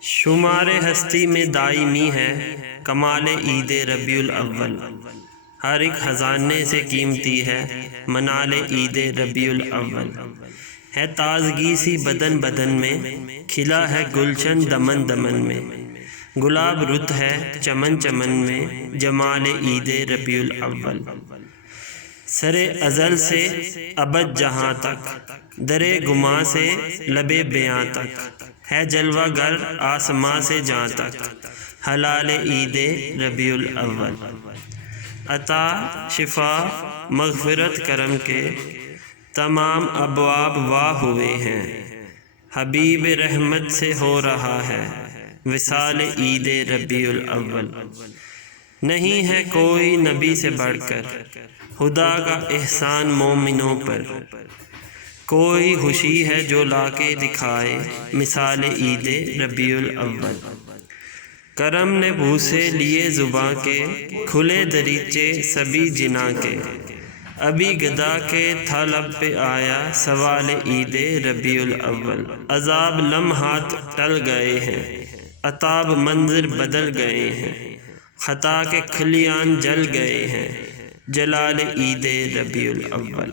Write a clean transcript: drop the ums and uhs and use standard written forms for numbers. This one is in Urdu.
شمار ہستی میں دائمی ہے کمال عید ربیع الاول، ہر ایک خزانے سے قیمتی ہے منال عید ربیع الاول۔ ہے تازگی سی بدن بدن میں، کھلا ہے گلشن دمن دمن میں، گلاب رت ہے چمن چمن میں، جمال عید ربیع الاول۔ سر ازل سے ابد جہاں تک، در گماں سے لب بیاں تک، ہے جلوہ گر آسماں سے جاں تک، ہلال عید ربیع الاول۔ عطا شفا مغفرت کرم کے تمام ابواب وا ہوئے ہیں، حبیب رحمت سے ہو رہا ہے وصال عید ربیع الاول۔ نہیں ہے کوئی نبی سے بڑھ کر خدا کا احسان مومنوں پر، کوئی خوشی ہے جو لا کے دکھائے مثال عید ربیع الاول۔ کرم نے بوسے لیے زباں کے، کھلے دریچے سبھی جناں کے، ابھی گدا کے تھا لب پہ آیا سوال عید ربیع الاول۔ عذاب لمحات ٹل گئے ہیں، عتاب منظر بدل گئے ہیں، خطا کے کھلیان جل گئے ہیں، جلال عید ربیع الاول۔